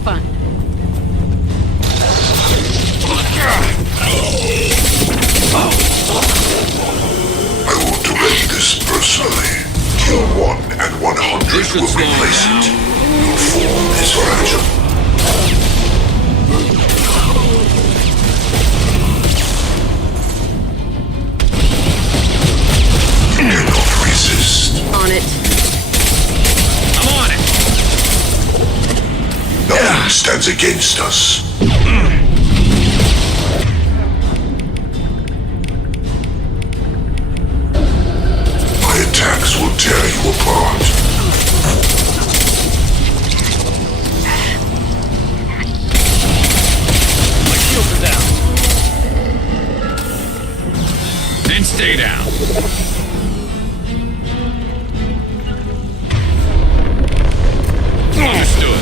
fun. I will direct this personally. Kill 1 and 100 will replace it. Your form is fragile. You cannot resist. On it. I'm on it. Nothing stands against us. My attacks will tear you apart. My shields are down. And stay down. Understood.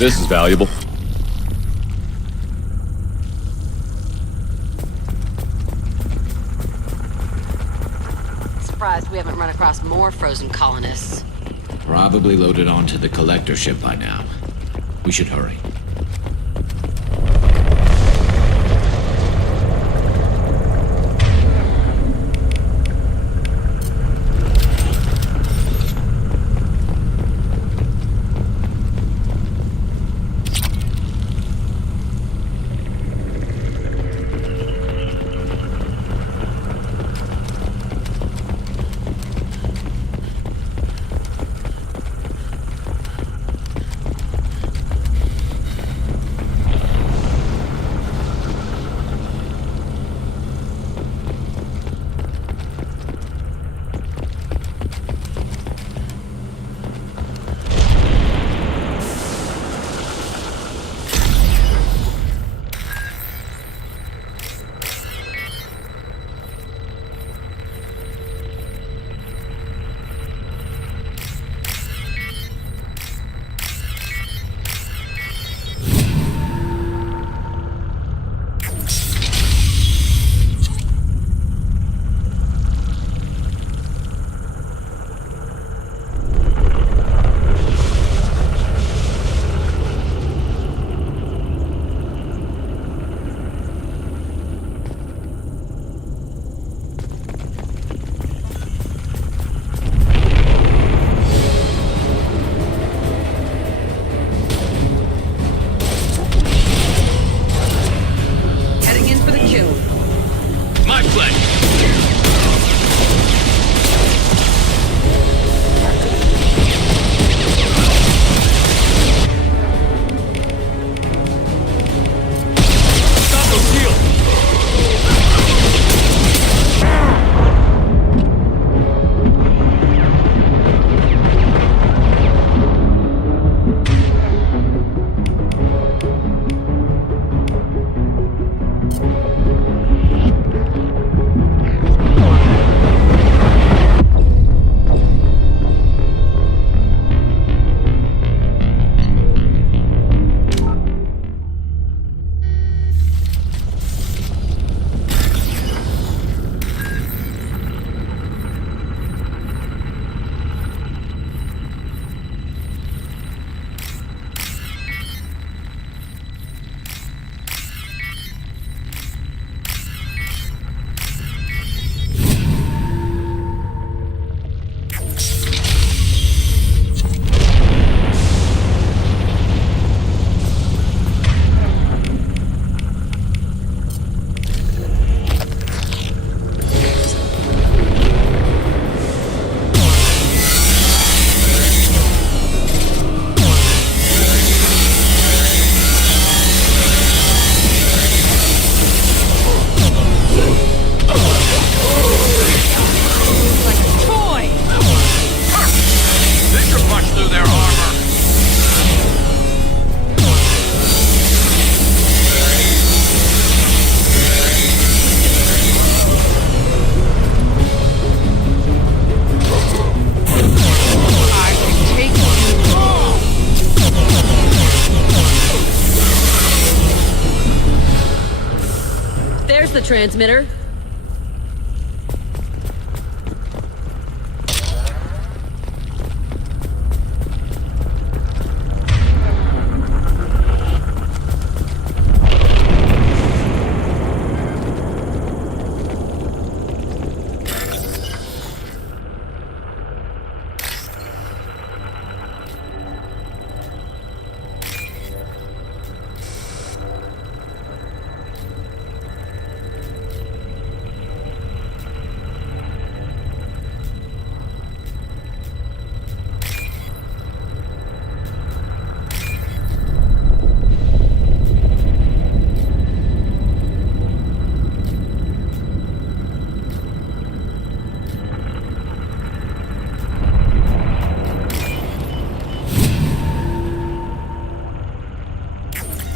This is valuable. Surprised we haven't run across more frozen colonists. Probably loaded onto the collector ship by now. We should hurry. There's the transmitter.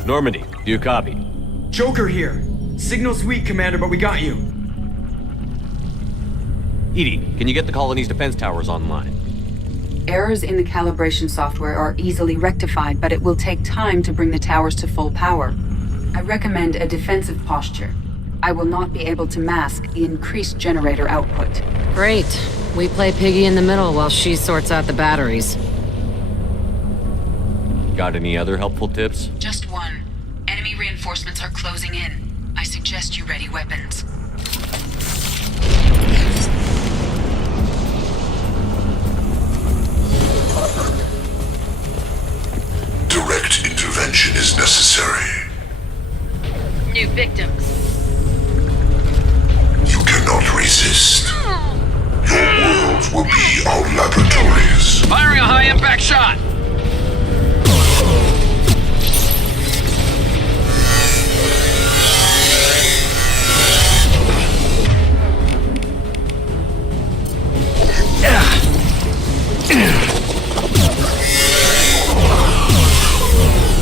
Normandy, do you copy? Joker here. Signal's weak, Commander, but we got you. Edie, can you get the colony's defense towers online? Errors in the calibration software are easily rectified, but it will take time to bring the towers to full power. I recommend a defensive posture. I will not be able to mask the increased generator output. Great. We play piggy in the middle while she sorts out the batteries. Got any other helpful tips? Just one. Enemy reinforcements are closing in. I suggest you ready weapons. Direct intervention is necessary. New victims. You cannot resist. Your world will be our laboratories. Firing a high-impact shot!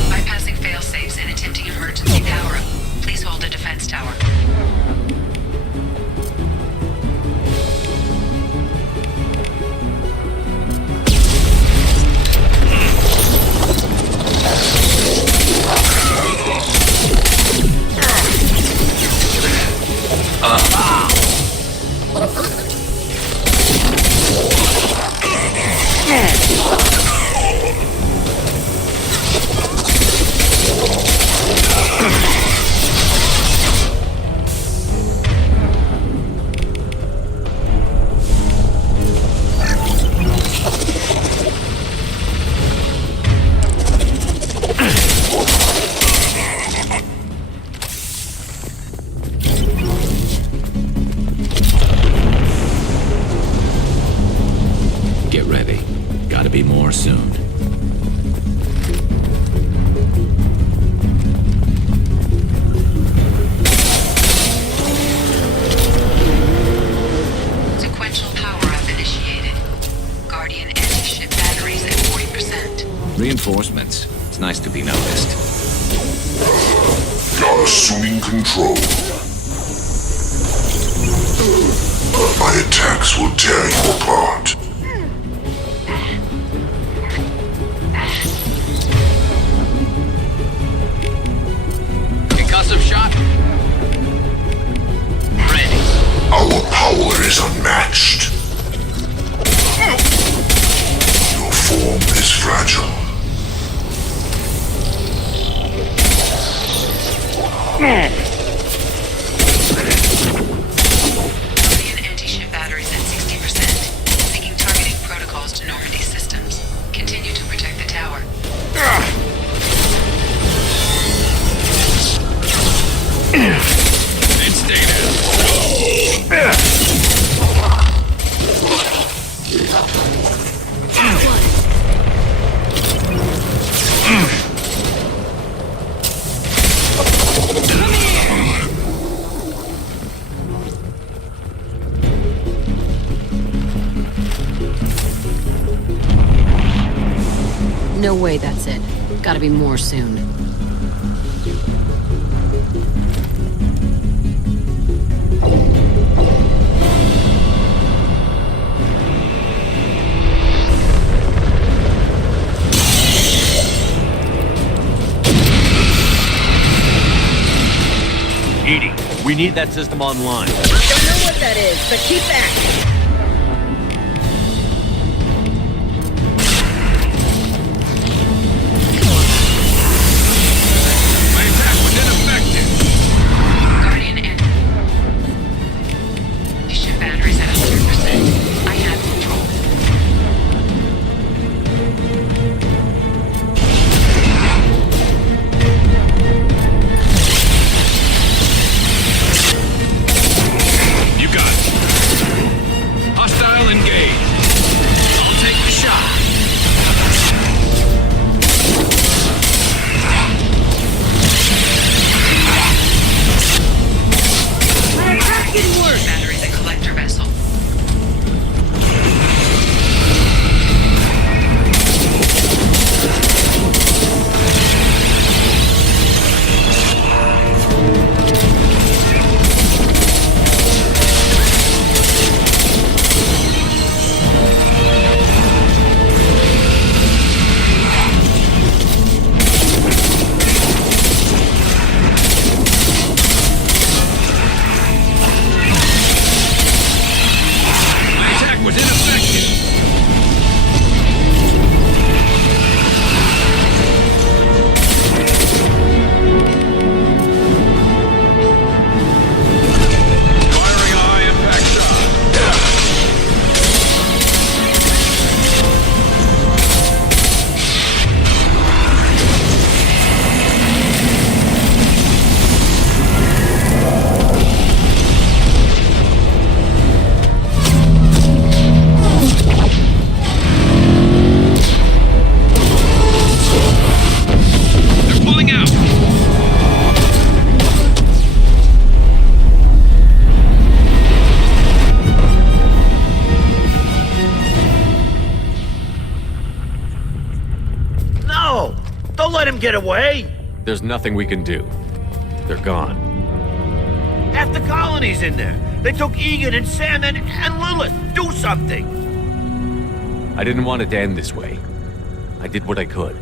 Bypassing fail-safes and attempting emergency power-up. Please hold a defense tower. Get ready. Gotta be more soon. Sequential power-up initiated. Guardian anti-ship batteries at 40%. Reinforcements. It's nice to be noticed. You're assuming control. My attacks will tear you apart. Concussive shot. Ready. Our power is unmatched. Your form is fragile. Guardian anti-ship batteries at 60%. Seeking targeting protocols to Normandy systems. Continue to protect the tower. And stay down. No way that's it. Gotta be more soon. Edie, we We need that system online. Don't know what that is, but keep back. My attack was ineffective. Guardian and... The ship battery's at 100%. I have control. You got it. Hostile engaged. I'll take the shot. Battery's a collector vessel. My attack was ineffective. Firing a high impact shot. They're pulling out. No! Don't let him get away! There's nothing we can do. They're gone. Half the colony's in there. They took Egan and Sam and Lilith. Do something! I didn't want it to end this way. I did what I could.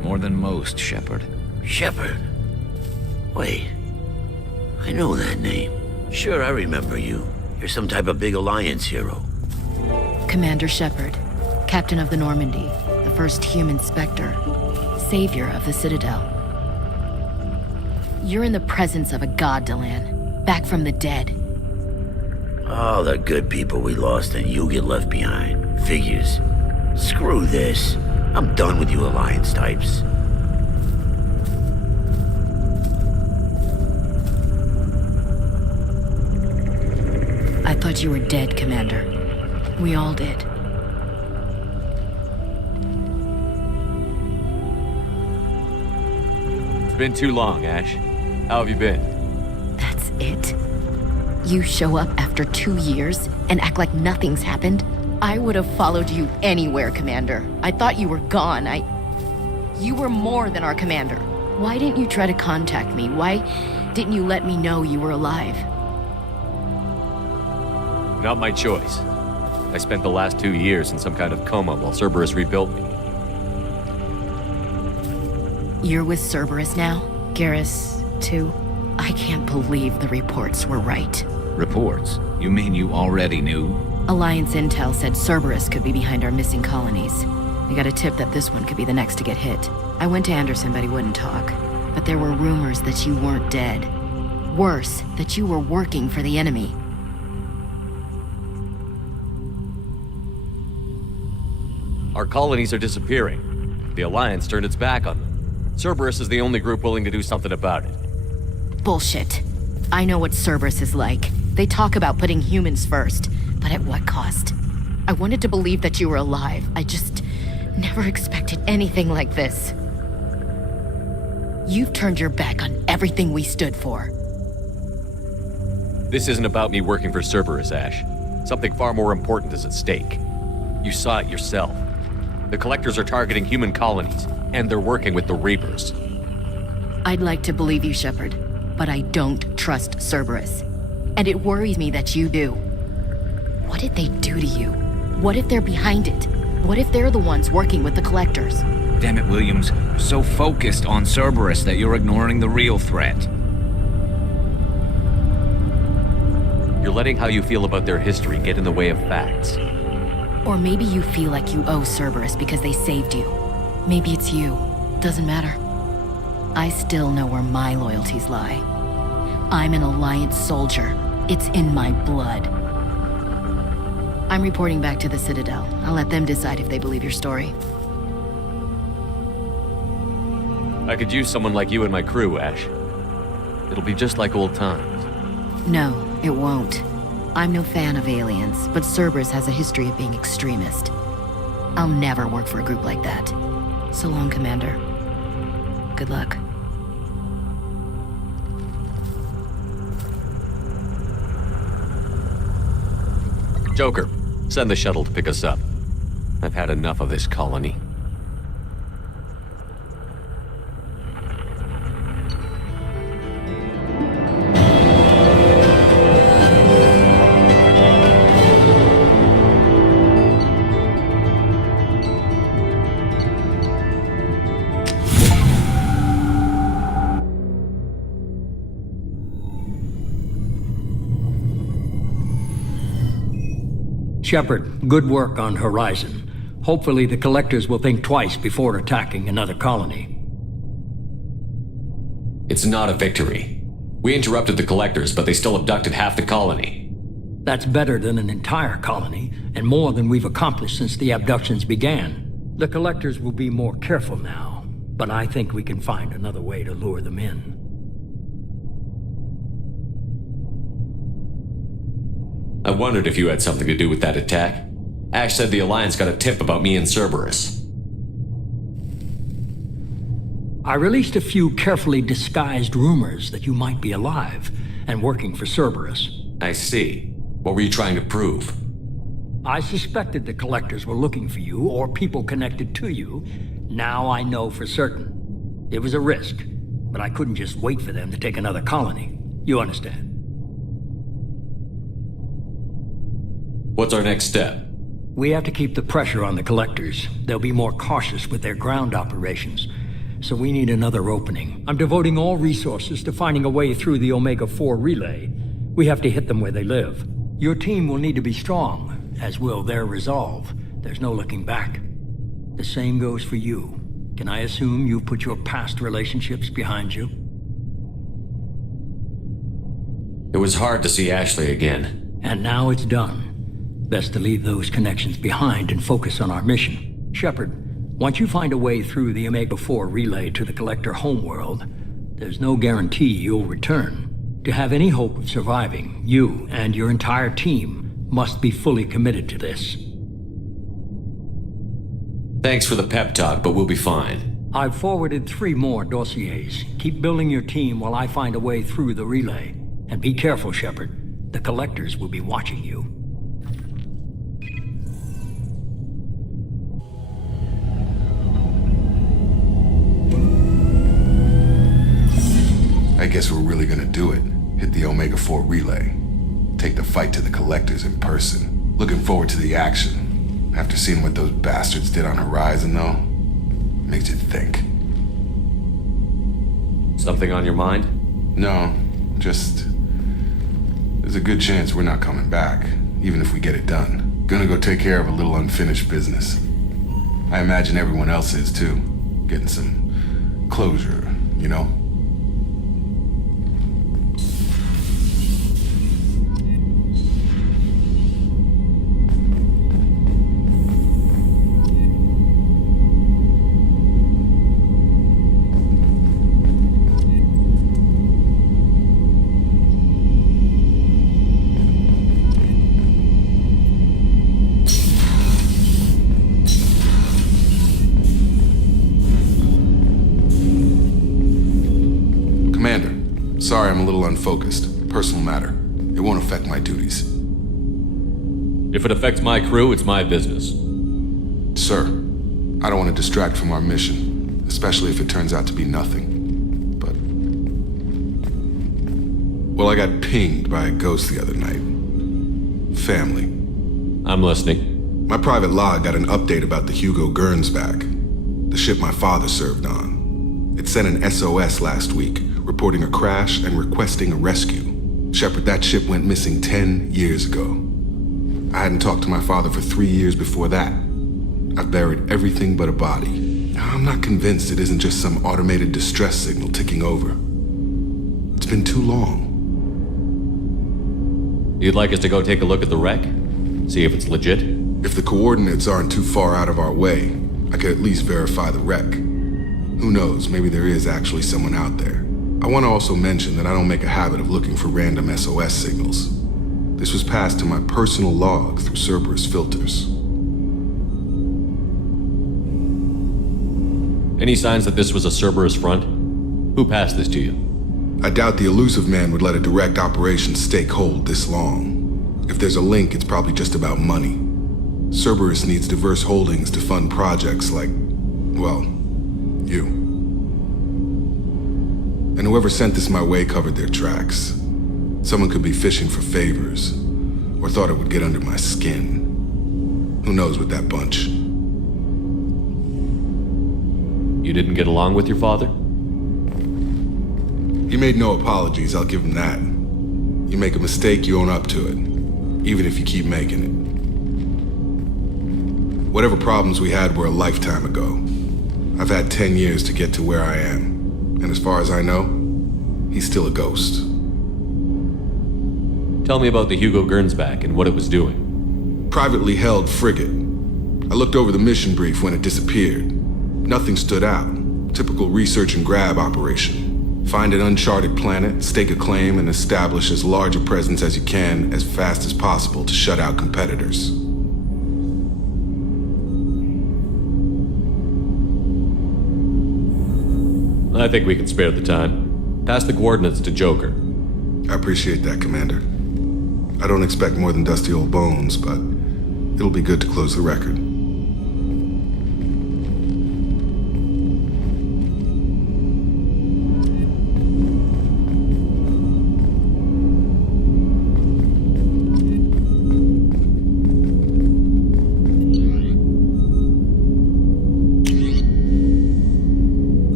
More than most, Shepard. Shepard. Wait. I know that name. Sure, I remember you. You're some type of big Alliance hero. Commander Shepard, Captain of the Normandy, the first human Spectre, Savior of the Citadel. You're in the presence of a god, Delan, back from the dead. All the good people we lost and you get left behind. Figures. Screw this. I'm done with you Alliance types. I thought you were dead, Commander. We all did. It's been too long, Ash. How have you been? That's it? You show up after 2 years and act like nothing's happened? I would have followed you anywhere, Commander. I thought you were gone. You were more than our commander. Why didn't you try to contact me? Why didn't you let me know you were alive? Not my choice. I spent the last 2 years in some kind of coma while Cerberus rebuilt me. You're with Cerberus now? Garrus, too? I can't believe the reports were right. Reports? You mean you already knew? Alliance intel said Cerberus could be behind our missing colonies. We got a tip that this one could be the next to get hit. I went to Anderson, but he wouldn't talk. But there were rumors that you weren't dead. Worse, that you were working for the enemy. Our colonies are disappearing. The Alliance turned its back on them. Cerberus is the only group willing to do something about it. Bullshit. I know what Cerberus is like. They talk about putting humans first, but at what cost? I wanted to believe that you were alive. I just never expected anything like this. You've turned your back on everything we stood for. This isn't about me working for Cerberus, Ash. Something far more important is at stake. You saw it yourself. The Collectors are targeting human colonies, and they're working with the Reapers. I'd like to believe you, Shepard, but I don't trust Cerberus. And it worries me that you do. What did they do to you? What if they're behind it? What if they're the ones working with the Collectors? Damn it, Williams. You're so focused on Cerberus that you're ignoring the real threat. You're letting how you feel about their history get in the way of facts. Or maybe you feel like you owe Cerberus because they saved you. Maybe it's you. Doesn't matter. I still know where my loyalties lie. I'm an Alliance soldier. It's in my blood. I'm reporting back to the Citadel. I'll let them decide if they believe your story. I could use someone like you in my crew, Ash. It'll be just like old times. No, it won't. I'm no fan of aliens, but Cerberus has a history of being extremist. I'll never work for a group like that. So long, Commander. Good luck. Joker, send the shuttle to pick us up. I've had enough of this colony. Shepard, good work on Horizon. Hopefully the Collectors will think twice before attacking another colony. It's not a victory. We interrupted the Collectors, but they still abducted half the colony. That's better than an entire colony, and more than we've accomplished since the abductions began. The Collectors will be more careful now, but I think we can find another way to lure them in. I wondered if you had something to do with that attack. Ash said the Alliance got a tip about me and Cerberus. I released a few carefully disguised rumors that you might be alive and working for Cerberus. I see. What were you trying to prove? I suspected the Collectors were looking for you or people connected to you. Now I know for certain. It was a risk, but I couldn't just wait for them to take another colony. You understand? What's our next step? We have to keep the pressure on the Collectors. They'll be more cautious with their ground operations. So we need another opening. I'm devoting all resources to finding a way through the Omega-4 relay. We have to hit them where they live. Your team will need to be strong, as will their resolve. There's no looking back. The same goes for you. Can I assume you've put your past relationships behind you? It was hard to see Ashley again. And now it's done. Best to leave those connections behind and focus on our mission. Shepard, once you find a way through the Omega-4 relay to the Collector homeworld, there's no guarantee you'll return. To have any hope of surviving, you and your entire team must be fully committed to this. Thanks for the pep talk, but we'll be fine. I've forwarded 3 more dossiers. Keep building your team while I find a way through the relay. And be careful, Shepard. The Collectors will be watching you. I guess we're really gonna do it. Hit the Omega-4 relay. Take the fight to the Collectors in person. Looking forward to the action. After seeing what those bastards did on Horizon, though, makes you think. Something on your mind? No, just... there's a good chance we're not coming back, even if we get it done. Gonna go take care of a little unfinished business. I imagine everyone else is, too. Getting some closure, you know? Sorry, I'm a little unfocused. Personal matter. It won't affect my duties. If it affects my crew, it's my business. Sir, I don't want to distract from our mission, especially if it turns out to be nothing. But... well, I got pinged by a ghost the other night. Family. I'm listening. My private log got an update about the Hugo Gernsback, the ship my father served on. It sent an SOS last week, reporting a crash and requesting a rescue. Shepard, that ship went missing 10 years ago. I hadn't talked to my father for 3 years before that. I've buried everything but a body. I'm not convinced it isn't just some automated distress signal ticking over. It's been too long. You'd like us to go take a look at the wreck? See if it's legit? If the coordinates aren't too far out of our way, I could at least verify the wreck. Who knows, maybe there is actually someone out there. I want to also mention that I don't make a habit of looking for random SOS signals. This was passed to my personal log through Cerberus filters. Any signs that this was a Cerberus front? Who passed this to you? I doubt the elusive man would let a direct operation stake hold this long. If there's a link, it's probably just about money. Cerberus needs diverse holdings to fund projects like, well, you. And whoever sent this my way covered their tracks. Someone could be fishing for favors, or thought it would get under my skin. Who knows with that bunch? You didn't get along with your father? He made no apologies, I'll give him that. You make a mistake, you own up to it, even if you keep making it. Whatever problems we had were a lifetime ago. I've had 10 years to get to where I am, and as far as I know, he's still a ghost. Tell me about the Hugo Gernsback and what it was doing. Privately held frigate. I looked over the mission brief when it disappeared. Nothing stood out. Typical research and grab operation. Find an uncharted planet, stake a claim, and establish as large a presence as you can as fast as possible to shut out competitors. I think we can spare the time. Pass the coordinates to Joker. I appreciate that, Commander. I don't expect more than dusty old bones, but it'll be good to close the record.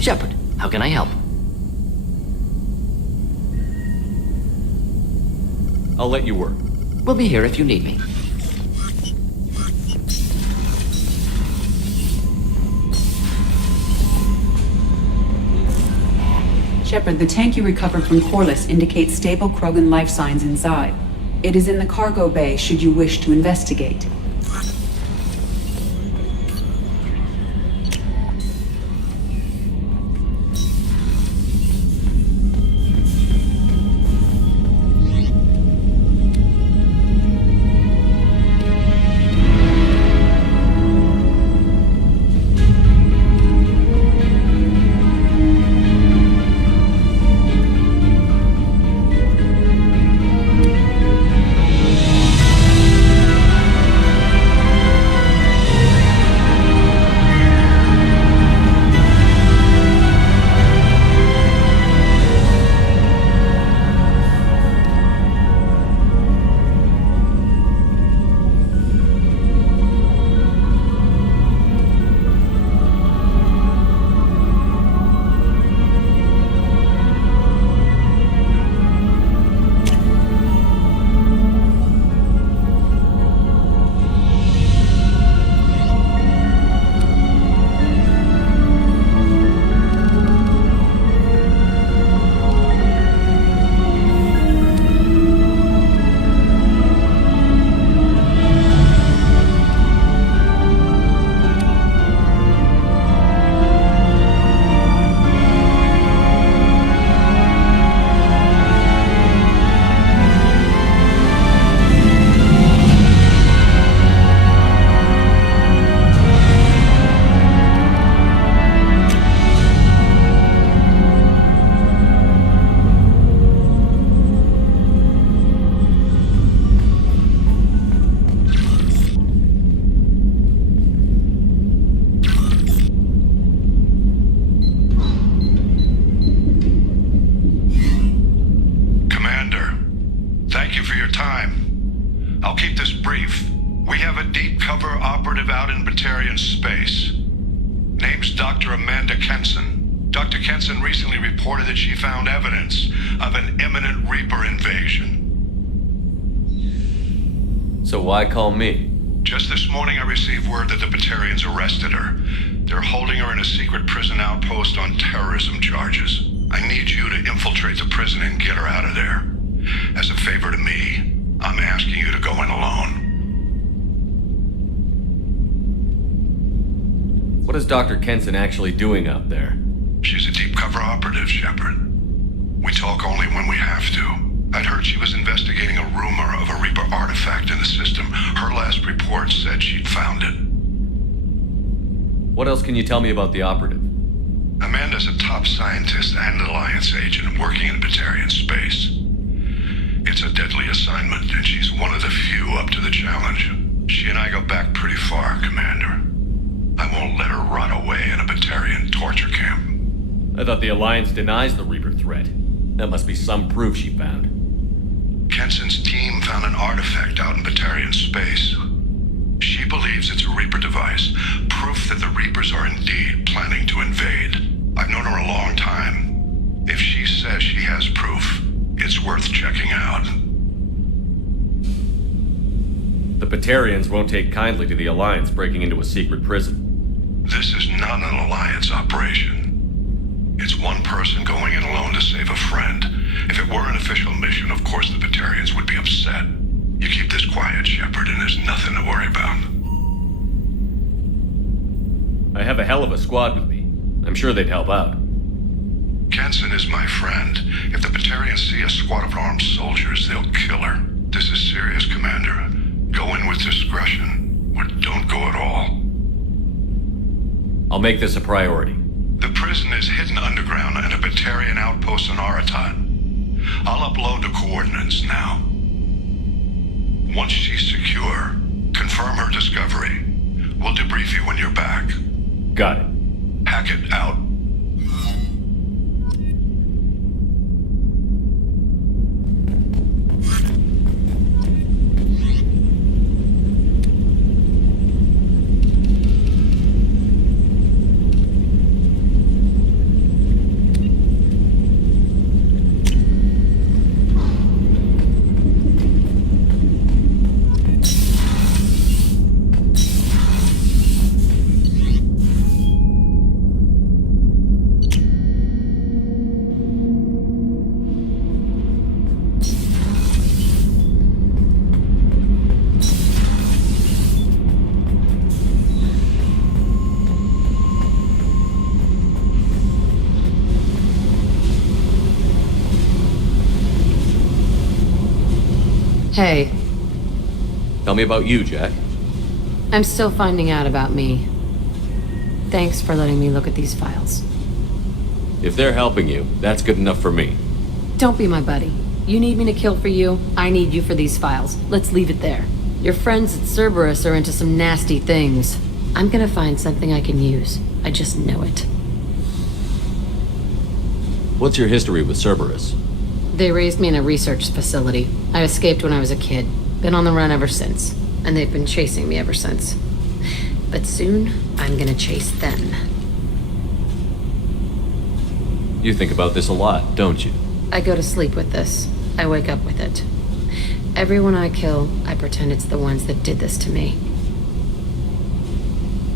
Shepard, how can I help? I'll let you work. We'll be here if you need me. Shepard, the tank you recovered from Corliss indicates stable Krogan life signs inside. It is in the cargo bay should you wish to investigate. time. I'll keep this brief. We have a deep cover operative out in Batarian space. Name's Dr. Amanda Kenson. Dr. Kenson recently reported that she found evidence of an imminent Reaper invasion. So why call me? Just this morning I received word that the Batarians arrested her. They're holding her in a secret prison outpost on terrorism charges. I need you to infiltrate the prison and get her out of there. As a favor to me, I'm asking you to go in alone. What is Dr. Kenson actually doing out there? She's a deep cover operative, Shepard. We talk only when we have to. I'd heard she was investigating a rumor of a Reaper artifact in the system. Her last report said she'd found it. What else can you tell me about the operative? Amanda's a top scientist and Alliance agent working in Batarian space. It's a deadly assignment, and she's one of the few up to the challenge. She and I go back pretty far, Commander. I won't let her rot away in a Batarian torture camp. I thought the Alliance denies the Reaper threat. That must be some proof she found. Kenson's team found an artifact out in Batarian space. She believes it's a Reaper device, proof that the Reapers are indeed planning to invade. I've known her a long time. If she says she has proof, it's worth checking out. The Batarians won't take kindly to the Alliance breaking into a secret prison. This is not an Alliance operation. It's one person going in alone to save a friend. If it were an official mission, of course the Batarians would be upset. You keep this quiet, Shepard, and there's nothing to worry about. I have a hell of a squad with me. I'm sure they'd help out. Kenson is my friend. If the Batarians see a squad of armed soldiers, they'll kill her. This is serious, Commander. Go in with discretion, or don't go at all. I'll make this a priority. The prison is hidden underground in a Batarian outpost on Aratat. I'll upload the coordinates now. Once she's secure, confirm her discovery. We'll debrief you when you're back. Got it. Hackett out. Hey, Tell me about you, Jack. I'm still finding out about me. Thanks for letting me look at these files. If they're helping you, that's good enough for me. Don't be my buddy. You need me to kill for you, I need you for these files. Let's leave it there. Your friends at Cerberus are into some nasty things. I'm gonna find something I can use. I just know it. What's your history with Cerberus? They raised me in a research facility. I escaped when I was a kid. Been on the run ever since. And they've been chasing me ever since. But soon, I'm gonna chase them. You think about this a lot, don't you? I go to sleep with this. I wake up with it. Everyone I kill, I pretend it's the ones that did this to me.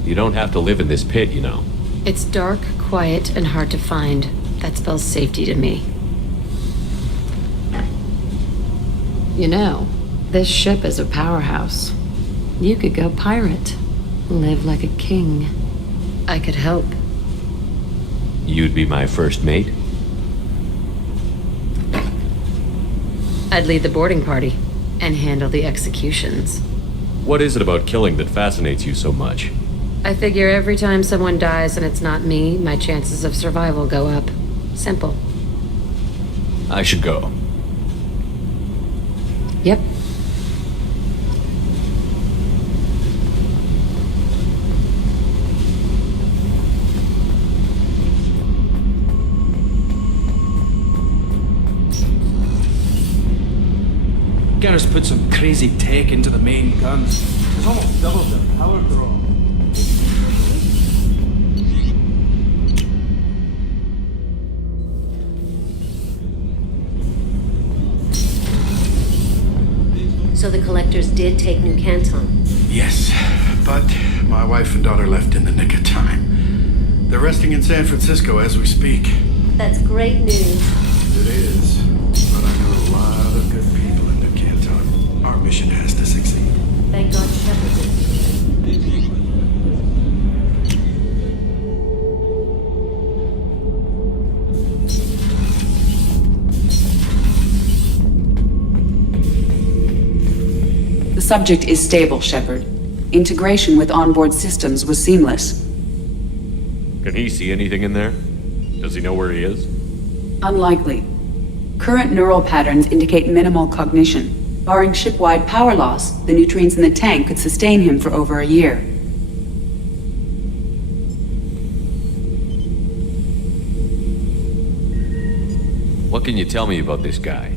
You don't have to live in this pit, you know. It's dark, quiet, and hard to find. That spells safety to me. You know, this ship is a powerhouse. You could go pirate. Live like a king. I could help. You'd be my first mate? I'd lead the boarding party and handle the executions. What is it about killing that fascinates you so much? I figure every time someone dies and it's not me, my chances of survival go up. Simple. I should go. Yep. Garrus put some crazy tech into the main guns. It's almost doubled their power draw. So the collectors did take New Canton? Yes, but my wife and daughter left in the nick of time. They're resting in San Francisco as we speak. That's great news. It is, but I know a lot of good people in New Canton. Our mission has to succeed. Thank God Shepard did. The subject is stable, Shepard. Integration with onboard systems was seamless. Can he see anything in there? Does he know where he is? Unlikely. Current neural patterns indicate minimal cognition. Barring ship-wide power loss, the nutrients in the tank could sustain him for over a year. What can you tell me about this guy?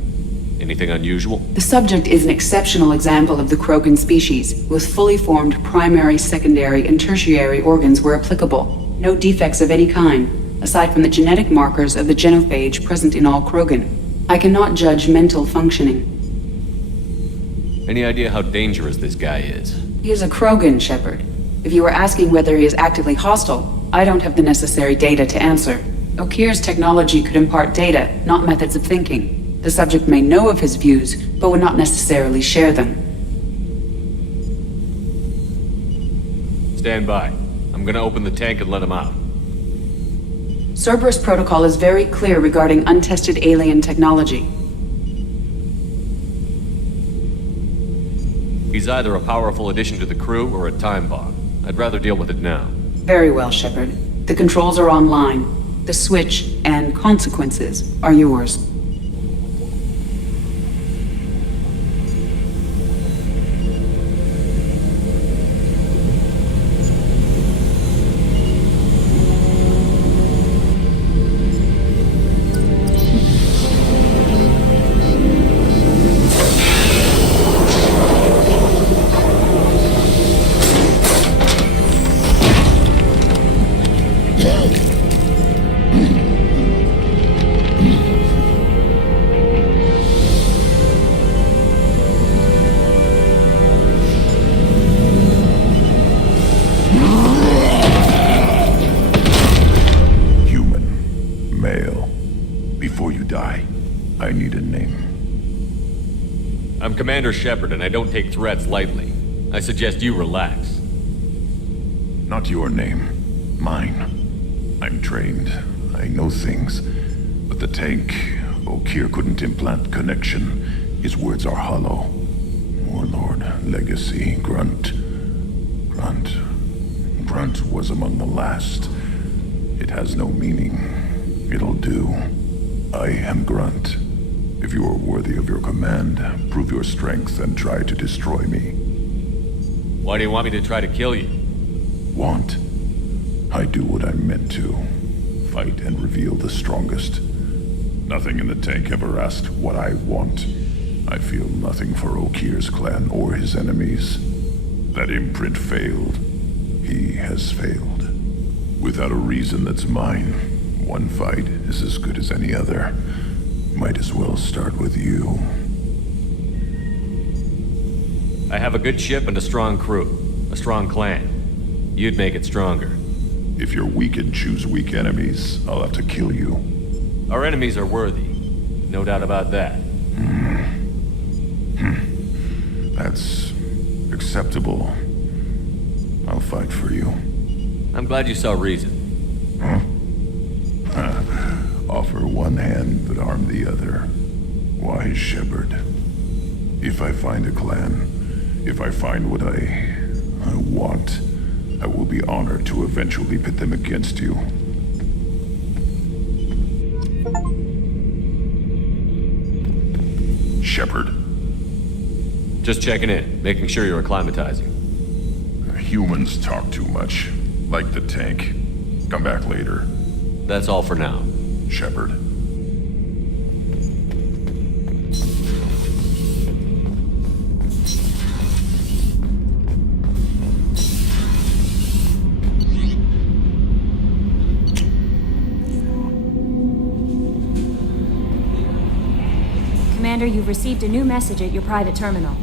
Anything unusual? The subject is an exceptional example of the Krogan species, with fully formed primary, secondary, and tertiary organs where applicable. No defects of any kind, aside from the genetic markers of the genophage present in all Krogan. I cannot judge mental functioning. Any idea how dangerous this guy is? He is a Krogan, Shepard. If you are asking whether he is actively hostile, I don't have the necessary data to answer. Okir's technology could impart data, not methods of thinking. The subject may know of his views, but would not necessarily share them. Stand by. I'm gonna open the tank and let him out. Cerberus protocol is very clear regarding untested alien technology. He's either a powerful addition to the crew or a time bomb. I'd rather deal with it now. Very well, Shepard. The controls are online. The switch and consequences are yours. Commander Shepard, and I don't take threats lightly. I suggest you relax. Not your name. Mine. I'm trained. I know things. But the tank, Okir couldn't implant connection. His words are hollow. Warlord, legacy, Grunt. Grunt was among the last. It has no meaning. It'll do. I am Grunt. If you are worthy of your command, prove your strength and try to destroy me. Why do you want me to try to kill you? Want? I do what I'm meant to. Fight and reveal the strongest. Nothing in the tank ever asked what I want. I feel nothing for Okir's clan or his enemies. That imprint failed. He has failed. Without a reason that's mine, one fight is as good as any other. Might as well start with you. I have a good ship and a strong crew. A strong clan. You'd make it stronger. If you're weak and choose weak enemies, I'll have to kill you. Our enemies are worthy. No doubt about that. That's acceptable. I'll fight for you. I'm glad you saw reason. Offer one hand, but arm the other. Wise Shepard. If I find a clan, if I find what I want, I will be honored to eventually pit them against you. Shepard. Just checking in, making sure you're acclimatizing. Humans talk too much. Like the tank. Come back later. That's all for now. Shepard. Commander, you've received a new message at your private terminal.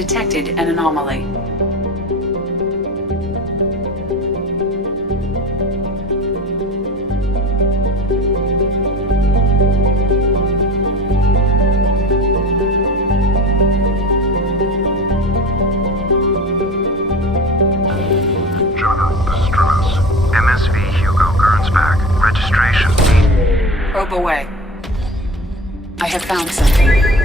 detected an anomaly. Probe away. I have found something.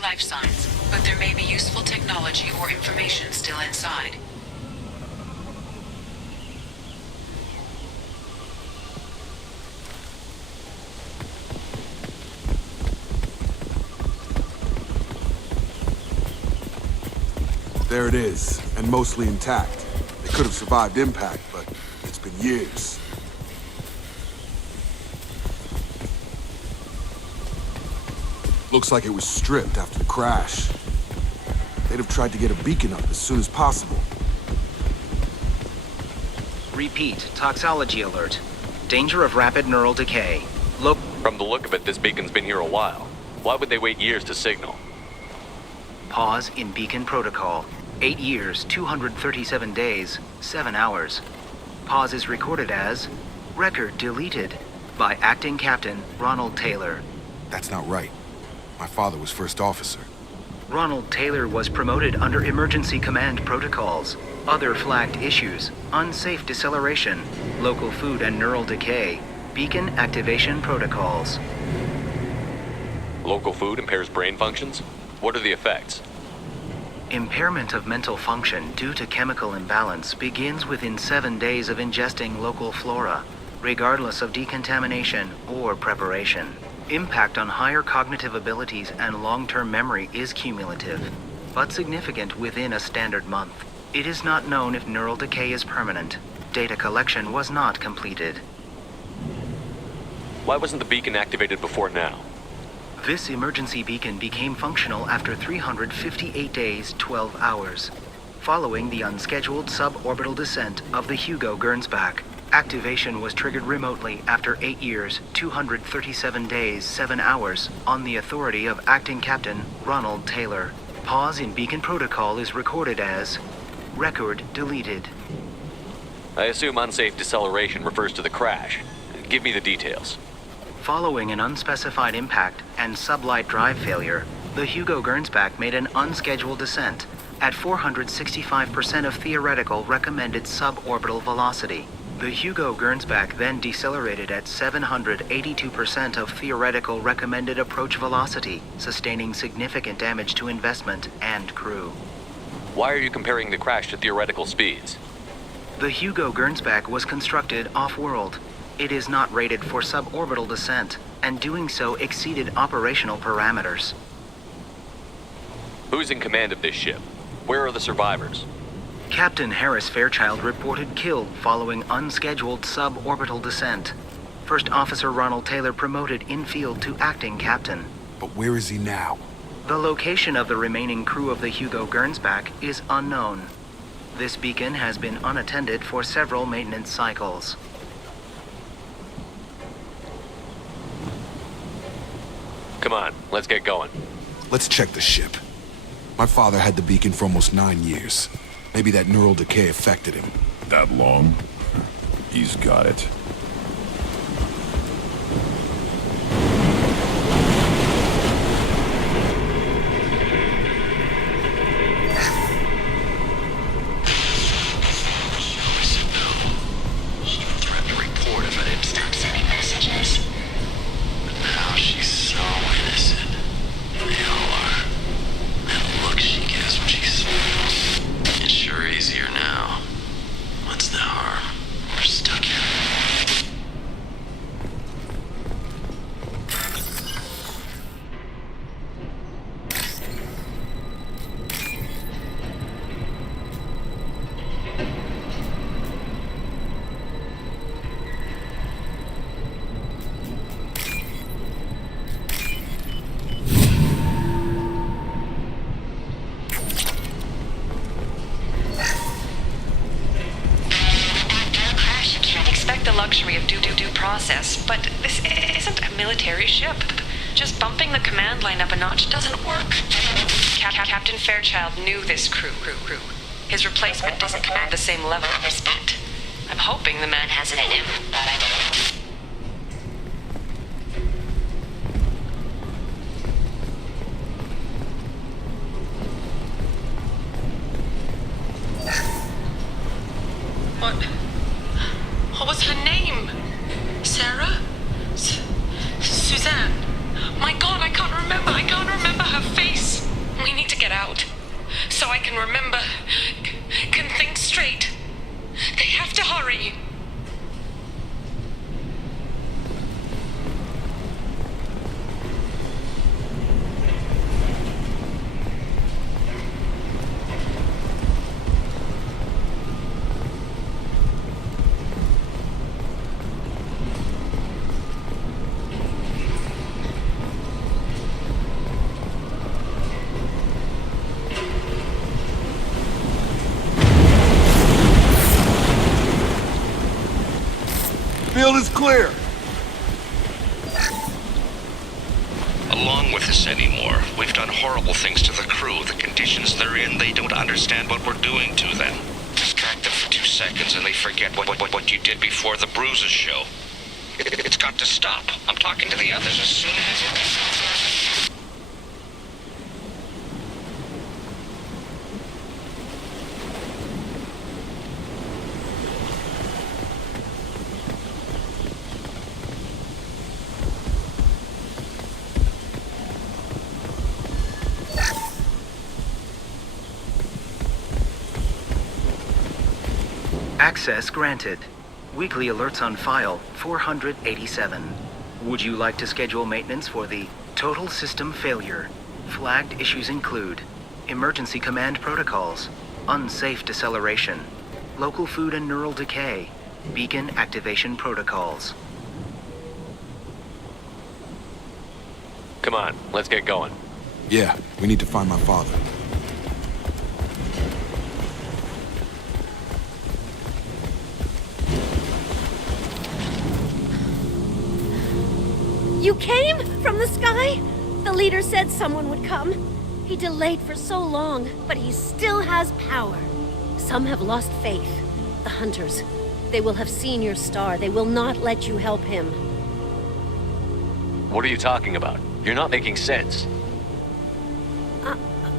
life signs, but there may be useful technology or information still inside. There it is, and mostly intact. They could have survived impact, but it's been years. Looks like it was stripped after the crash. They'd have tried to get a beacon up as soon as possible. Repeat, toxology alert. Danger of rapid neural decay. Look. From the look of it, this beacon's been here a while. Why would they wait years to signal? Pause in beacon protocol. 8 years, 237 days, 7 hours. Pause is recorded as record deleted by acting captain Ronald Taylor. That's not right. My father was first officer. Ronald Taylor was promoted under emergency command protocols. Other flagged issues: unsafe deceleration, local food and neural decay, beacon activation protocols. Local food impairs brain functions? What are the effects? Impairment of mental function due to chemical imbalance begins within 7 days of ingesting local flora, regardless of decontamination or preparation. Impact on higher cognitive abilities and long-term memory is cumulative, but significant within a standard month. It is not known if neural decay is permanent. Data collection was not completed. Why wasn't the beacon activated before now? This emergency beacon became functional after 358 days, 12 hours, following the unscheduled suborbital descent of the Hugo Gernsback. Activation was triggered remotely after 8 years, 237 days, 7 hours, on the authority of Acting Captain Ronald Taylor. Pause in beacon protocol is recorded as record deleted. I assume unsafe deceleration refers to the crash. Give me the details. Following an unspecified impact and sublight drive failure, the Hugo Gernsback made an unscheduled descent at 465% of theoretical recommended suborbital velocity. The Hugo Gernsback then decelerated at 782% of theoretical recommended approach velocity, sustaining significant damage to investment and crew. Why are you comparing the crash to theoretical speeds? The Hugo Gernsback was constructed off-world. It is not rated for suborbital descent, and doing so exceeded operational parameters. Who's in command of this ship? Where are the survivors? Captain Harris Fairchild reported killed following unscheduled suborbital descent. First Officer Ronald Taylor promoted in-field to acting captain. But where is he now? The location of the remaining crew of the Hugo Gernsback is unknown. This beacon has been unattended for several maintenance cycles. Come on, let's get going. Let's check the ship. My father had the beacon for almost 9 years. Maybe that neural decay affected him. That long? He's got it. Luxury of due process, but this isn't a military ship. Just bumping the command line up a notch doesn't work. Captain Fairchild knew this crew. His replacement doesn't command the same level of respect. I'm hoping the man has it in him. What was her name? Sarah? Suzanne? My God, I can't remember her face. Field is clear. Along with this anymore. We've done horrible things to the crew. The conditions they're in, they don't understand what we're doing to them. Distract them for 2 seconds and they forget what you did before the bruises show. It's got to stop. I'm talking to the others as soon as... Access granted. Weekly alerts on file, 487. Would you like to schedule maintenance for the total system failure? Flagged issues include emergency command protocols, unsafe deceleration, local food and neural decay, beacon activation protocols. Come on, let's get going. Yeah, we need to find my father. You came from the sky? The leader said someone would come. He delayed for so long, but he still has power. Some have lost faith. The hunters. They will have seen your star. They will not let you help him. What are you talking about? You're not making sense.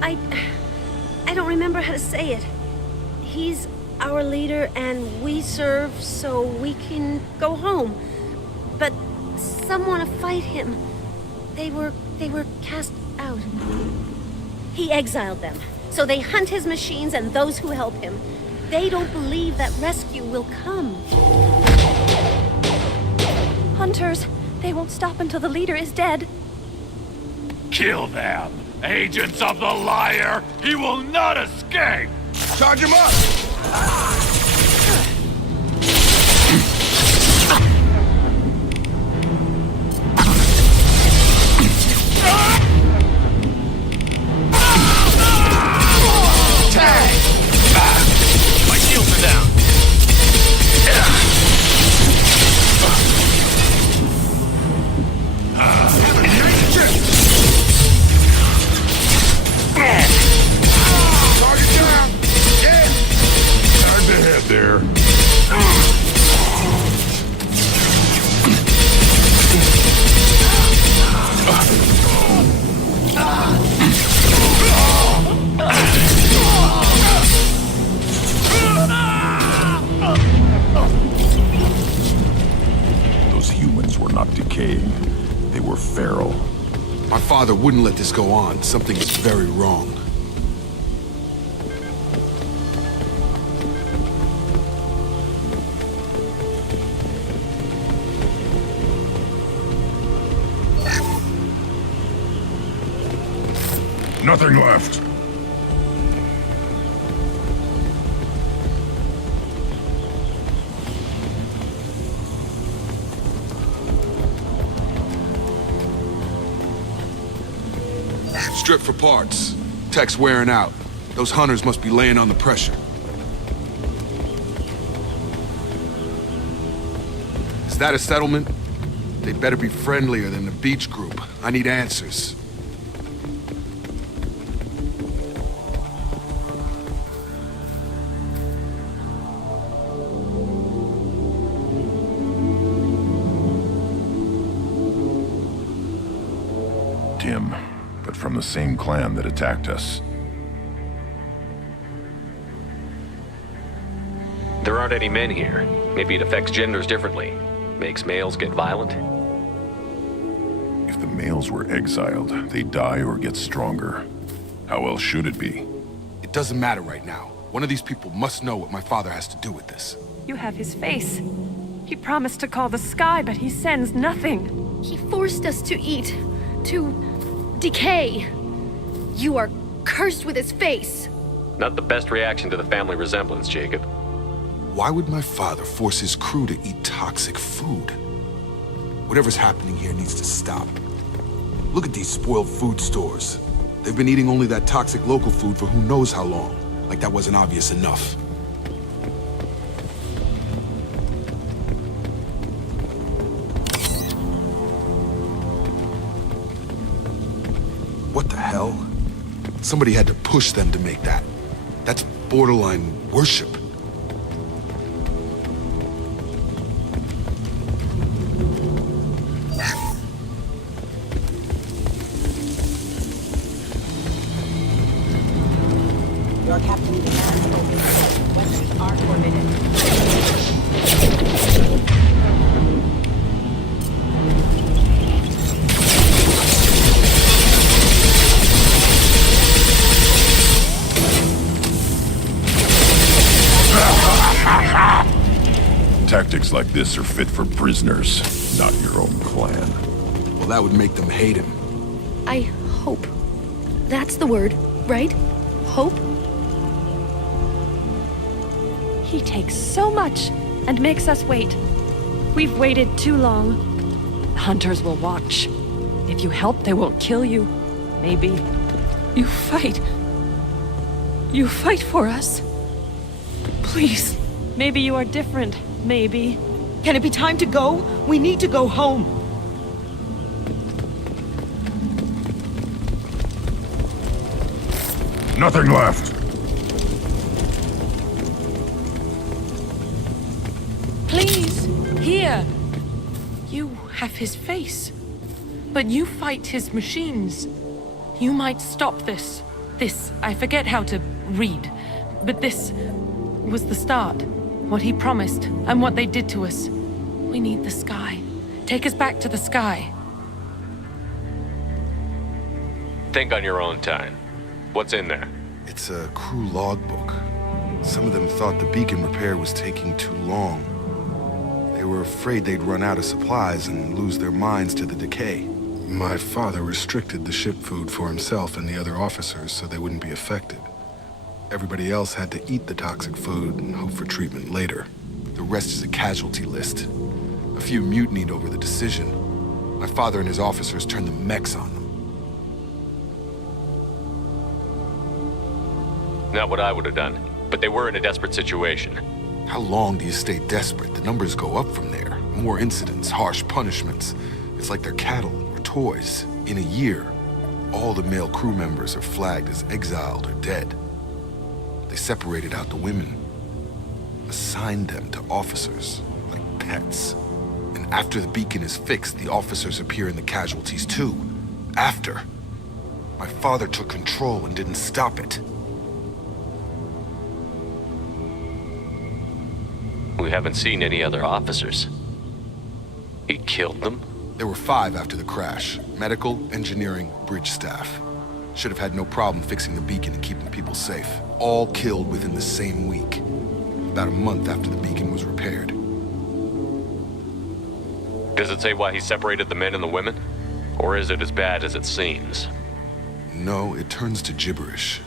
I don't remember how to say it. He's our leader and we serve so we can go home. But some want to fight him. They were cast out. He exiled them, so they hunt his machines and those who help him. They don't believe that rescue will come. Hunters, they won't stop until the leader is dead. Kill them! Agents of the liar! He will not escape! Charge him up! My shields are down! Target down! Yeah! Time to head there. Those humans were not decaying. They were feral. My father wouldn't let this go on. Something is very wrong. Nothing left. Strip for parts. Tech's wearing out. Those hunters must be laying on the pressure. Is that a settlement? They'd better be friendlier than the beach group. I need answers. Tim, but from the same clan that attacked us. There aren't any men here. Maybe it affects genders differently. Makes males get violent. If the males were exiled, they die or get stronger. How else should it be? It doesn't matter right now. One of these people must know what my father has to do with this. You have his face. He promised to call the sky, but he sends nothing. He forced us to eat, to decay. You are cursed with his face. Not the best reaction to the family resemblance, Jacob. Why would my father force his crew to eat toxic food? Whatever's happening here needs to stop. Look at these spoiled food stores. They've been eating only that toxic local food for who knows how long. Like that wasn't obvious enough. Somebody had to push them to make that. That's borderline worship. Your captain demands open. Weapons are forbidden. Tactics like this are fit for prisoners, not your own clan. Well, that would make them hate him. I hope. That's the word, right? Hope? He takes so much and makes us wait. We've waited too long. The hunters will watch. If you help, they won't kill you. Maybe. You fight. You fight for us. Please. Maybe you are different. Maybe. Can it be time to go? We need to go home. Nothing left. Please, here. You have his face. But you fight his machines. You might stop this. This, I forget how to read. But this was the start. What he promised, and what they did to us. We need the sky. Take us back to the sky. Think on your own time. What's in there? It's a crew logbook. Some of them thought the beacon repair was taking too long. They were afraid they'd run out of supplies and lose their minds to the decay. My father restricted the ship food for himself and the other officers so they wouldn't be affected. Everybody else had to eat the toxic food and hope for treatment later. The rest is a casualty list. A few mutinied over the decision. My father and his officers turned the mechs on them. Not what I would have done, but they were in a desperate situation. How long do you stay desperate? The numbers go up from there. More incidents, harsh punishments. It's like they're cattle or toys. In a year, all the male crew members are flagged as exiled or dead. They separated out the women, assigned them to officers, like pets. And after the beacon is fixed, the officers appear in the casualties too. After. My father took control and didn't stop it. We haven't seen any other officers. He killed them? There were 5 after the crash. Medical, engineering, bridge staff. Should have had no problem fixing the beacon and keeping people safe. All killed within the same week. About a month after the beacon was repaired. Does it say why he separated the men and the women? Or is it as bad as it seems? No, it turns to gibberish.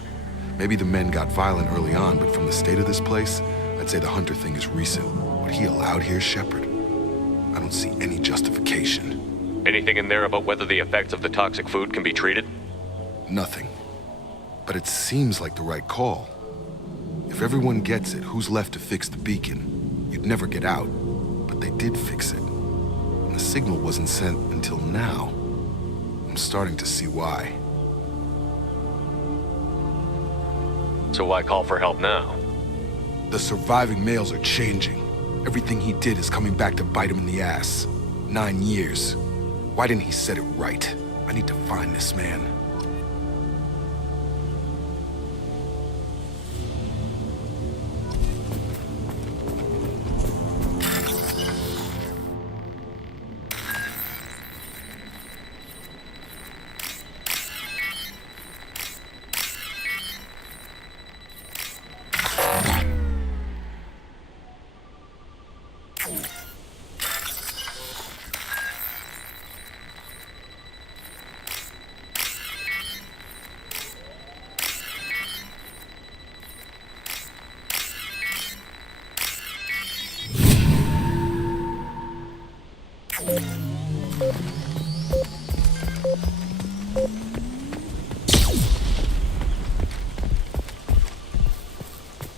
Maybe the men got violent early on, but from the state of this place, I'd say the Hunter thing is recent. What he allowed here, Shepard, I don't see any justification. Anything in there about whether the effects of the toxic food can be treated? Nothing. But it seems like the right call. If everyone gets it, who's left to fix the beacon? You'd never get out. But they did fix it. And the signal wasn't sent until now. I'm starting to see why. So why call for help now? The surviving males are changing. Everything he did is coming back to bite him in the ass. 9 years. Why didn't he set it right? I need to find this man.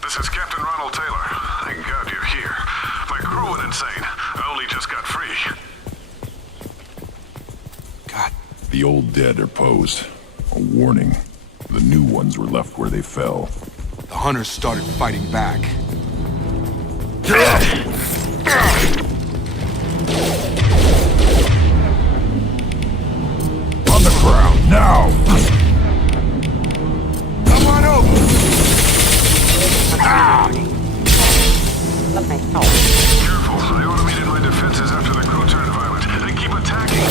This is Captain Ronald Taylor. Thank God you're here. My crew went insane. I only just got free. The old dead are posed. A warning. The new ones were left where they fell. The hunters started fighting back. On the ground, now! Come on over! Careful, I automated my defenses after the crew turned violent. They keep attacking.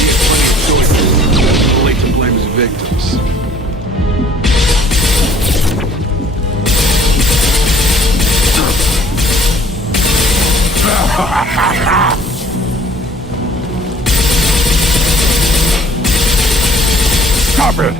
He had plenty of choices. Too late to blame his victims. Stop it!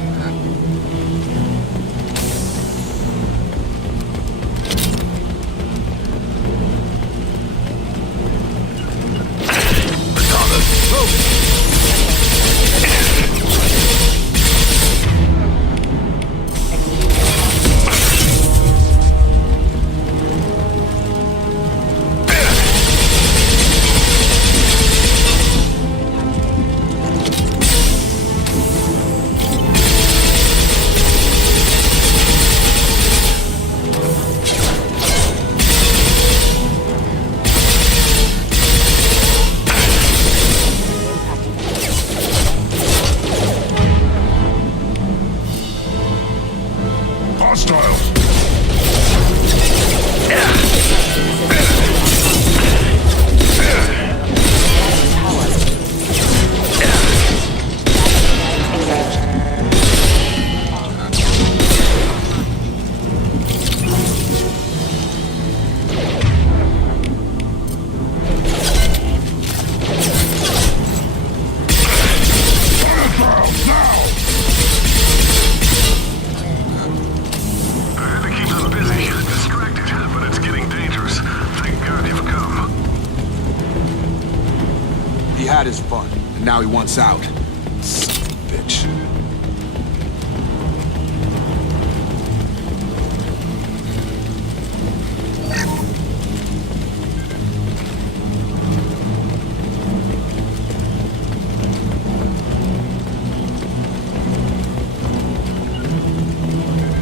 Hostiles! He had his fun, and now he wants out. Son of a bitch.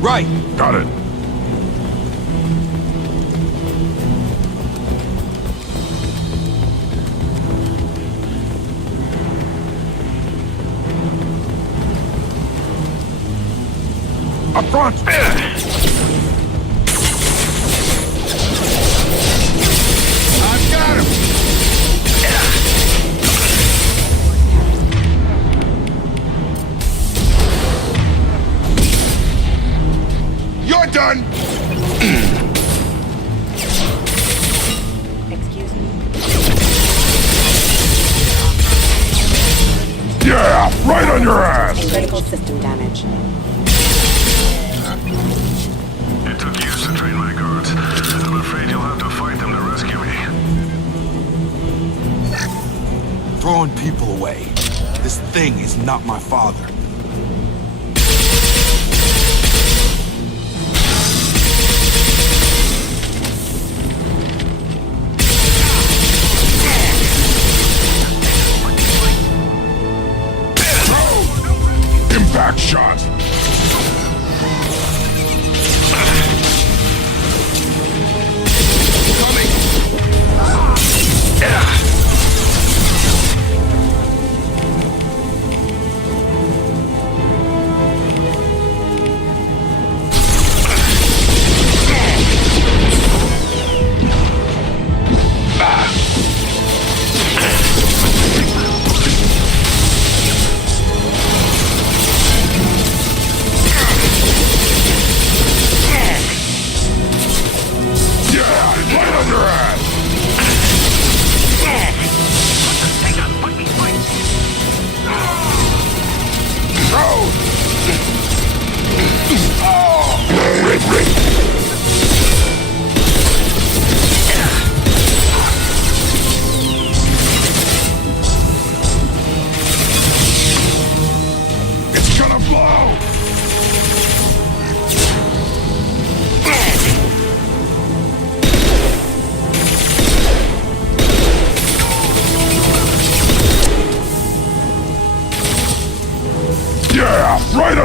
Right! Got it. Up front! I've got him! You're done! Excuse me. Yeah! Right on your ass! Critical system damage. It took years to train my guards. I'm afraid you'll have to fight them to rescue me. Throwing people away. This thing is not my father. Impact shot!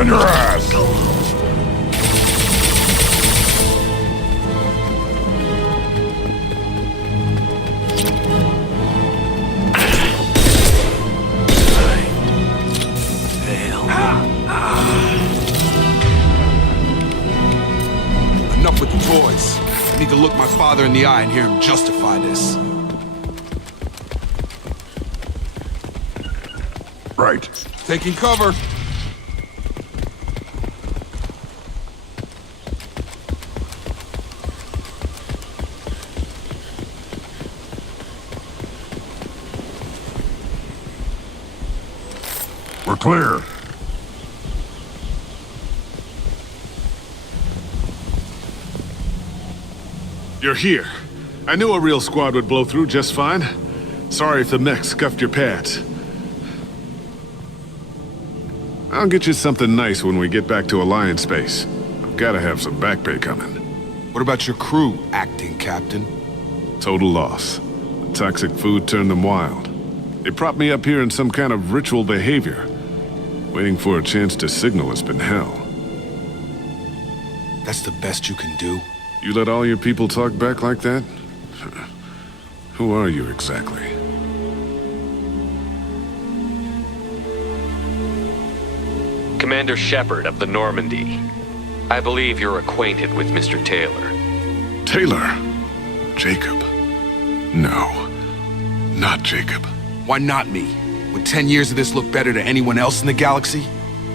on your ass! Enough with the toys. I need to look my father in the eye and hear him justify this. Right. Taking cover. We're clear. You're here. I knew a real squad would blow through just fine. Sorry if the mech scuffed your pads. I'll get you something nice when we get back to Alliance base. I've gotta have some back pay coming. What about your crew, acting captain? Total loss. The toxic food turned them wild. They propped me up here in some kind of ritual behavior. Waiting for a chance to signal has been hell. That's the best you can do? You let all your people talk back like that? Who are you exactly? Commander Shepard of the Normandy. I believe you're acquainted with Mr. Taylor. Taylor? Jacob? No. Not Jacob. Why not me? Would 10 years of this look better to anyone else in the galaxy?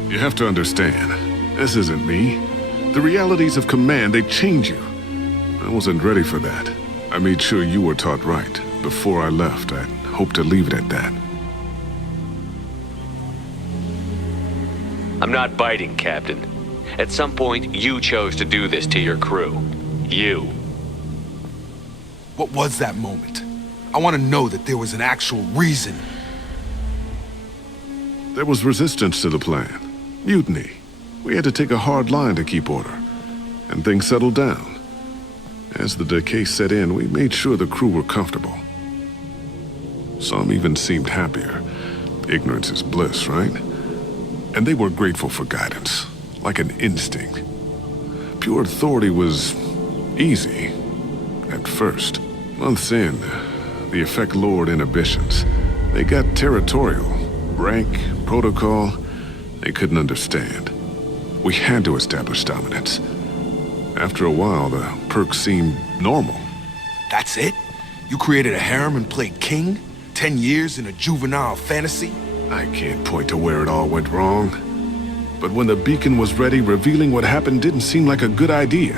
You have to understand, this isn't me. The realities of command, they change you. I wasn't ready for that. I made sure you were taught right. Before I left, I hoped to leave it at that. I'm not biting, Captain. At some point, you chose to do this to your crew. You. What was that moment? I want to know that there was an actual reason. There was resistance to the plan. Mutiny. We had to take a hard line to keep order. And things settled down. As the decay set in, we made sure the crew were comfortable. Some even seemed happier. Ignorance is bliss, right? And they were grateful for guidance, like an instinct. Pure authority was easy, at first. Months in, the effect lowered inhibitions. They got territorial. Rank, protocol, they couldn't understand. We had to establish dominance. After a while, the perks seemed normal. That's it? You created a harem and played king? 10 years in a juvenile fantasy? I can't point to where it all went wrong. But when the beacon was ready, revealing what happened didn't seem like a good idea.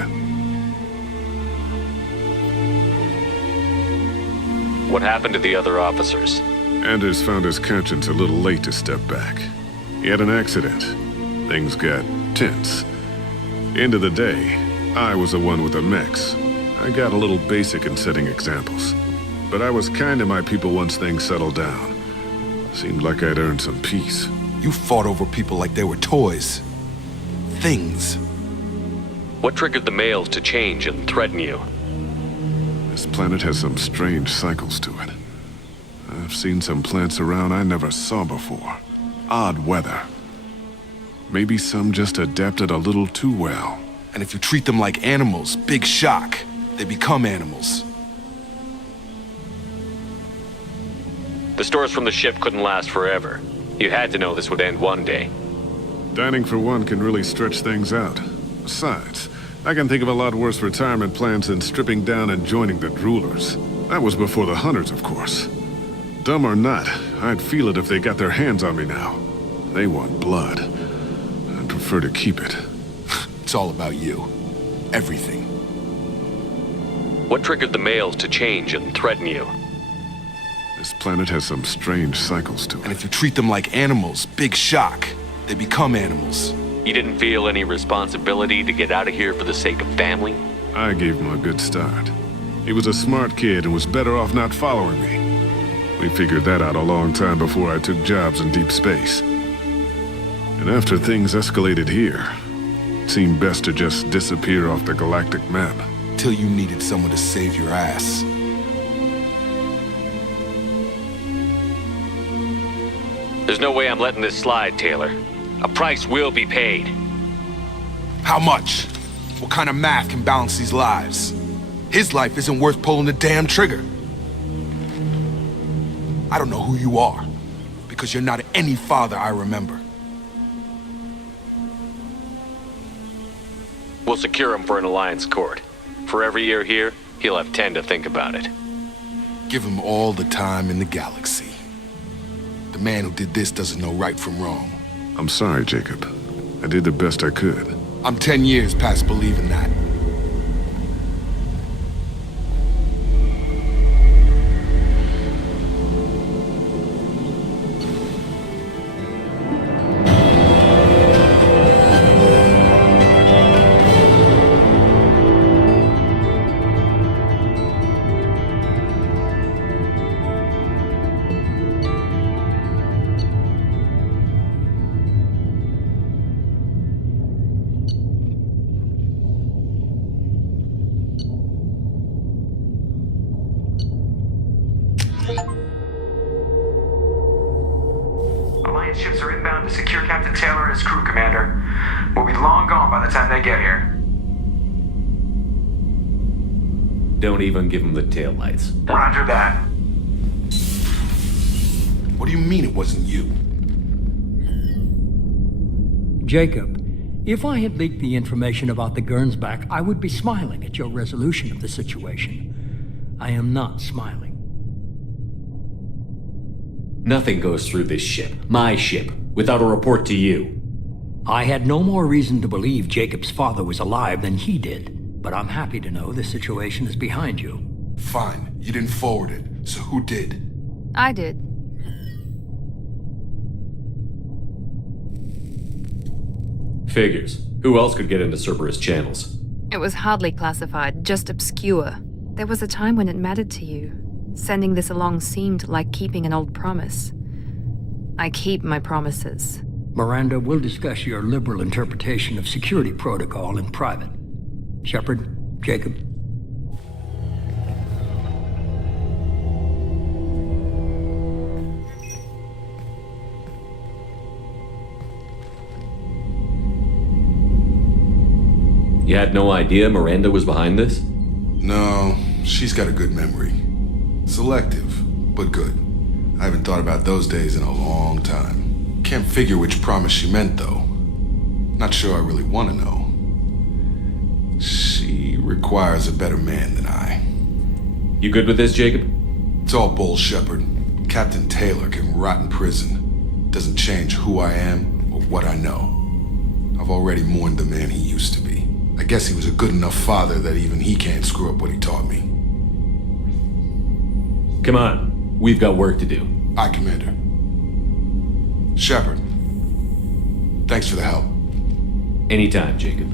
What happened to the other officers? Anders found his conscience a little late to step back. He had an accident. Things got tense. End of the day, I was the one with the mechs. I got a little basic in setting examples. But I was kind to my people once things settled down. Seemed like I'd earned some peace. You fought over people like they were toys. Things. What triggered the males to change and threaten you? This planet has some strange cycles to it. I've seen some plants around I never saw before. Odd weather. Maybe some just adapted a little too well. And if you treat them like animals, big shock. They become animals. The stores from the ship couldn't last forever. You had to know this would end one day. Dining for one can really stretch things out. Besides, I can think of a lot worse retirement plans than stripping down and joining the droolers. That was before the hunters, of course. Dumb or not, I'd feel it if they got their hands on me now. They want blood. I'd prefer to keep it. It's all about you. Everything. What triggered the males to change and threaten you? This planet has some strange cycles to it. And if you treat them like animals, big shock. They become animals. You didn't feel any responsibility to get out of here for the sake of family? I gave him a good start. He was a smart kid and was better off not following me. We figured that out a long time before I took jobs in deep space. And after things escalated here, it seemed best to just disappear off the galactic map. Till you needed someone to save your ass. There's no way I'm letting this slide, Taylor. A price will be paid. How much? What kind of math can balance these lives? His life isn't worth pulling the damn trigger. I don't know who you are, because you're not any father I remember. We'll secure him for an Alliance court. For every year here, he'll have 10 to think about it. Give him all the time in the galaxy. The man who did this doesn't know right from wrong. I'm sorry, Jacob. I did the best I could. I'm 10 years past believing that. Alliance ships are inbound to secure Captain Taylor and his crew, Commander. We'll be long gone by the time they get here. Don't even give him the taillights. Roger that. What do you mean it wasn't you? Jacob, if I had leaked the information about the Gernsback, I would be smiling at your resolution of the situation. I am not smiling. Nothing goes through this ship, my ship, without a report to you. I had no more reason to believe Jacob's father was alive than he did, but I'm happy to know the situation is behind you. Fine, you didn't forward it, so who did? I did. Figures. Who else could get into Cerberus channels? It was hardly classified, just obscure. There was a time when it mattered to you. Sending this along seemed like keeping an old promise. I keep my promises. Miranda, we'll discuss your liberal interpretation of security protocol in private. Shepard, Jacob. You had no idea Miranda was behind this? No, she's got a good memory. Selective, but good. I haven't thought about those days in a long time. Can't figure which promise she meant, though. Not sure I really want to know. She requires a better man than I. You good with this, Jacob? It's all bull, Shepard. Captain Taylor can rot in prison. Doesn't change who I am or what I know. I've already mourned the man he used to be. I guess he was a good enough father that even he can't screw up what he taught me. Come on, we've got work to do. Aye, Commander. Shepard, thanks for the help. Anytime, Jacob.